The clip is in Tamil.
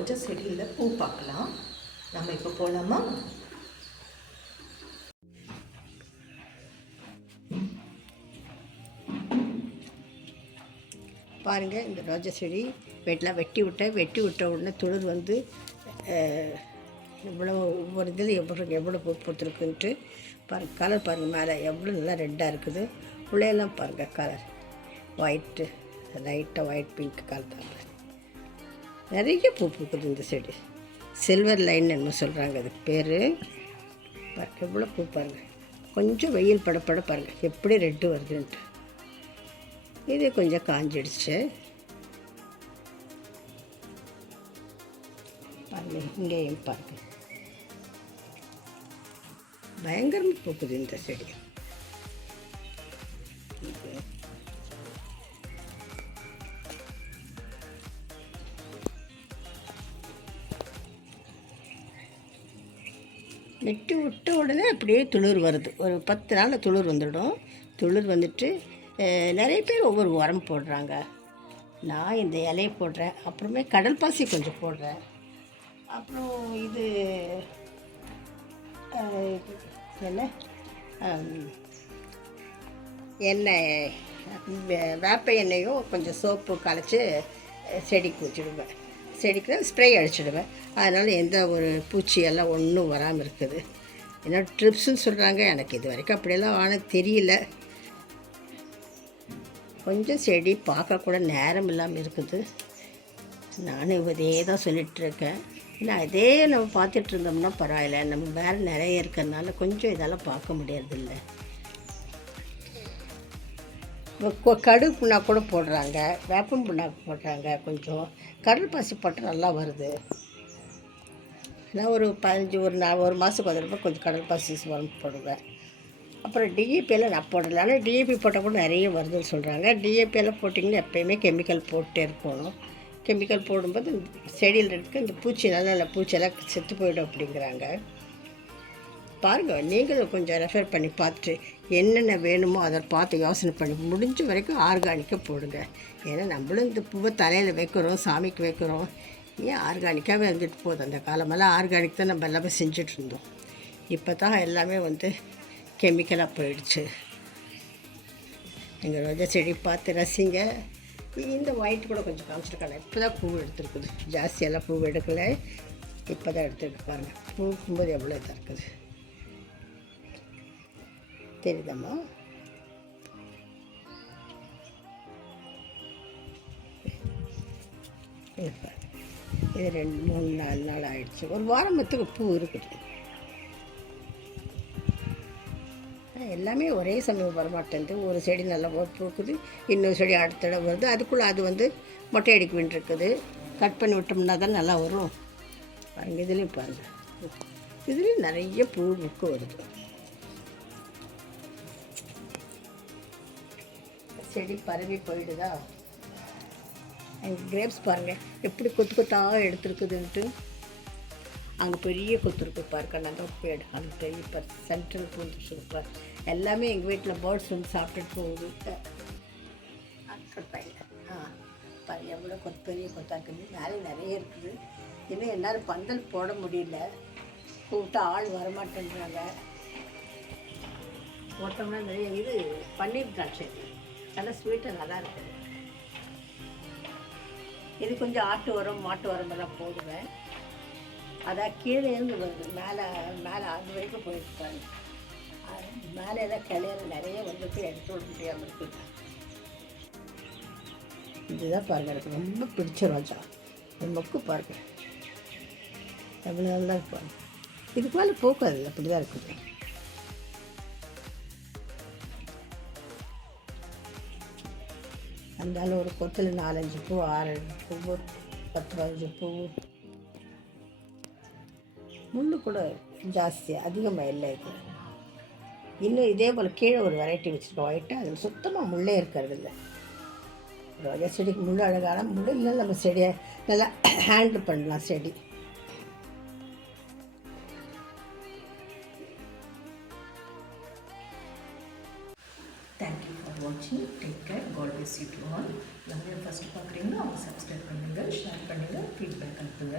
ரோஜா செடியில் பூ பார்க்கலாம். நம்ம இப்போ போகலாமா? பாருங்கள், இந்த ரோஜா செடி வெட்டி விட்ட உடனே துளிர் வந்து எவ்வளோ ஒவ்வொரு இதில் எவ்வளோ பூ பூத்துருக்குன்ட்டு பாருங்கள். கலர் பாருங்கள், மேலே எவ்வளோ நல்லா ரெட்டாக இருக்குது. உள்ளேலாம் பாருங்கள், கலர் ஒயிட்டு, லைட்டாக ஒயிட் பிங்க் கலர் தான். நிறைய பூ பூக்குது இந்த செடி. சில்வர் லைன் என்ன சொல்கிறாங்க அதுக்கு பேர். எவ்வளோ பூ பாருங்கள். கொஞ்சம் வெயில் படப்பட பாருங்கள் எப்படி ரெட்டு வருதுன்ட்டு. இது கொஞ்சம் காஞ்சிடுச்சு பாருங்கள். இங்கேயும் பாருங்கள், பயங்கரமாக பூக்குது இந்த செடி. வெட்டி விட்ட உடனே அப்படியே துளிர் வருது. ஒரு 10 நாளில் துளிர் வந்துடும். துளிர் வந்துட்டு நிறைய பேர் ஒவ்வொரு உரம் போடுறாங்க. நான் இந்த இலையை போடுறேன், அப்புறமே கடல் பாசி கொஞ்சம் போடுறேன். அப்புறம் இது என்ன எண்ணெய், வேப்ப எண்ணெயும் கொஞ்சம் சோப்பு கலைச்சி செடிக்கு ஊற்றிடுவேன். செடிக்கு ஸ்ப்ரே அடிச்சிடுவேன். அதனால் எந்த ஒரு பூச்சியெல்லாம் ஒன்றும் வராமல் இருக்குது. ஏன்னா ட்ரிப்ஸுன்னு சொல்கிறாங்க. எனக்கு இது வரைக்கும் அப்படியெல்லாம் ஆனால் தெரியல. கொஞ்சம் செடி பார்க்கக்கூட நேரம் இல்லாமல் இருக்குது. நானும் இதே தான் சொல்லிகிட்ருக்கேன். ஏன்னா இதே நம்ம பார்த்துட்டு இருந்தோம்னா பரவாயில்ல. நம்ம வேறு நிறைய இருக்கிறதுனால கொஞ்சம் இதெல்லாம் பார்க்க முடியறதில்ல. கடுகு புண்ணாக்கு கூட போடுறாங்க, வேப்பம் புண்ணாக்கு போடுறாங்க. கொஞ்சம் கடல் பாசி போட்டு நல்லா வருது. நான் ஒரு 15 ஒரு மாதத்துக்கு ஒரு ரூபாய் கொஞ்சம் கடல் பாசி உரம் போடுவேன். அப்புறம் டிஏபியெல்லாம் நான் போடலை. ஆனால் டிஏபி போட்டால் கூட நிறைய வருதுன்னு சொல்கிறாங்க. டிஏபியெல்லாம் போட்டிங்கன்னா எப்போயுமே கெமிக்கல் போட்டே இருக்கணும். கெமிக்கல் போடும்போது செடியில் இருக்க இந்த பூச்சி நல்ல பூச்சியெல்லாம் செத்து போயிடும் அப்படிங்கிறாங்க. பாருங்கள், நீங்களும் கொஞ்சம் ரெஃபர் பண்ணி பார்த்துட்டு என்னென்ன வேணுமோ அதை பார்த்து யோசனை பண்ணி முடிஞ்ச வரைக்கும் ஆர்கானிக்காக போடுங்க. ஏன்னா நம்மளும் இந்த பூவை தலையில் வைக்கிறோம், சாமிக்கு வைக்கிறோம். ஏன் ஆர்கானிக்காகவே வந்துட்டு போகுது. அந்த காலமெல்லாம் ஆர்கானிக் தான் நம்ம எல்லாமே செஞ்சிட்ருந்தோம். இப்போ தான் எல்லாமே கெமிக்கலாக போயிடுச்சு. எங்கள் ரோஜா செடி பார்த்து ரசிங்க. இந்த ஒயிட் கூட கொஞ்சம் காமிச்சிருக்காங்க. இப்போ தான் பூ எடுத்துருக்குது. ஜாஸ்தியெல்லாம் பூ எடுக்கலை, இப்போ தான் எடுத்துருக்கு. பாருங்கள், பூக்கும்போது எவ்வளோ இதாக இருக்குது தெரியுதம்மா? இது 2, 3, 4 நாள் ஆகிடுச்சு. ஒரு வாரத்துக்கு பூ இருக்குது. எல்லாமே ஒரே சமயம் வரமாட்டேங்குது. ஒரு செடி நல்லா பூக்குது, இன்னொரு செடி அடுத்த தடவை வருது. அதுக்குள்ளே அது மொட்டை அடிக்க வேண்டியிருக்குது. கட் பண்ணி விட்டோம்னா தான் நல்லா வரும். பாருங்கள், இதுலேயும் பாருங்கள், இதுலேயும் நிறைய பூ புக்கு வருது. செடி பரவி போயிடுதா? எங்கள் கிரேப்ஸ் பாருங்கள் எப்படி கொத்து கொத்தாக எடுத்துருக்குதுன்ட்டு. அங்கே பெரிய கொத்து இருக்குது பாருங்க. நாங்கள் பேடு அந்த பெரிய சென்ட்ரல் பூந்துருப்பார். எல்லாமே எங்கள் வீட்டில் பேர்ட்ஸ் சாப்பிட்டுட்டு போகுது. பாருங்கள் எவ்வளோ பெரிய கொத்தாக இருக்குது. மேலே நிறைய இருக்குது. இன்னும் என்னால் பந்தல் போட முடியல. கூப்பிட்டா ஆள் வரமாட்டேன்றாங்க. போட்டோம்னா நிறைய இது பன்னீர் திராட்சை நல்லா ஸ்வீட்டாக நல்லா இருக்குது. இது கொஞ்சம் ஆட்டு உரம் மாட்டு உரமெல்லாம் போடுவேன். அதான் கீழே இருந்து வருது, மேலே அது வரைக்கும் போயிருப்பாங்க. மேலே எல்லாம் கிளையில நிறைய வந்துட்டு எடுத்து விட முடியாமல் இருக்குது. இதுதான் பாருங்கள், எனக்கு ரொம்ப பிடிச்ச ரோஜா. மொக்கு பாருங்கள் எவ்வளோ நல்லா இருப்பாங்க. இதுக்கு மேலே போக்காது, அப்படி தான் இருக்குது. அந்தாலும் ஒரு கொத்தில் 4-5 பூ, 6 பூ, 10-15 பூ. முள்ளு கூட ஜாஸ்தியாக அதிகமாக இல்லை. இது இன்னும் இதே போல் கீழே ஒரு வெரைட்டி வச்சுருக்கோம் ஒயிட்டாக. அதில் சுத்தமாக முள்ளே இருக்கிறது இல்லை. ரோஜா செடிக்கு முள் அழகான முள் இல்லை. நம்ம செடியை நல்லா ஹேண்டில் பண்ணலாம் செடி. Thank you for watching. Take care. God bless you to all. Now, first பார்க்குறீங்கன்னா அவங்க சப்ஸ்கிரைப் பண்ணுங்கள். ஷேர் பண்ணுங்கள், ஃபீட்பேக் அனுப்புங்க.